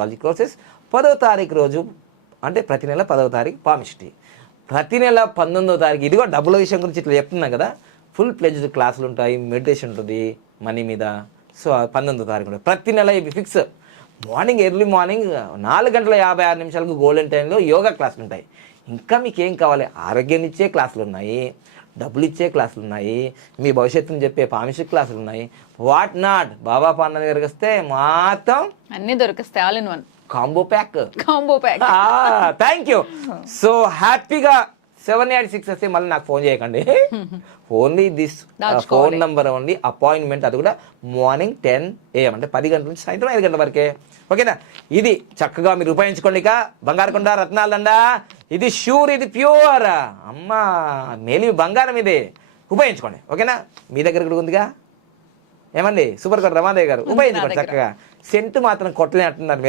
Numerology courses 10వ తారీఖు రోజు, అంటే ప్రతి నెల 10వ తారీఖు పామిస్ట్రీ, ప్రతి నెల 19వ తారీఖు. ఇదిగో డబ్బుల విషయం గురించి ఇట్లా చెప్తున్నాం కదా, ఫుల్ ప్లెజ్డ్ క్లాసులు ఉంటాయి, మెడిటేషన్ ఉంటుంది మనీ మీద. సో 19వ తారీఖు ఉంటుంది. ప్రతి నెల ఇవి fix. Morning early morning 4:56 golden టైంలో యోగా క్లాసులు ఉంటాయి. ఇంకా మీకు ఏం కావాలి? ఆరోగ్యం ఇచ్చే క్లాసులు ఉన్నాయి, డబ్బులు ఇచ్చే క్లాసులు ఉన్నాయి, మీ భవిష్యత్తుని చెప్పే పామిస్ట్రీ క్లాసులు ఉన్నాయి. వాట్ నాట్ బాబా పాండ దగ్గరికి వస్తే మొత్తం అన్ని దొరికిస్తాయి, all in one combo pack. Thank you. So హ్యాపీగా 786 వస్తే మళ్ళీ నాకు ఫోన్ చేయకండి. Only this phone number only, appointment అది కూడా మార్నింగ్ 10 AM, అంటే 10 గంటల నుంచి సాయంత్రం 5 గంటల వరకే. ఓకేనా? ఇది చక్కగా మీరు ఉపయోగించుకోండి. ఇక బంగారకొండ రత్నాలండా, ఇది షూర్, ఇది ప్యూర్ అమ్మ మేలి బంగారం, ఇది ఉపయోగించుకోండి. ఓకేనా? మీ దగ్గర కూడా ఉందిగా ఏమండి, సూపర్ కోట రమాదేవి గారు, ఉపయోగించుకోండి చక్కగా. సెంటు మాత్రం కొట్టలే అంటున్నారు మీరు.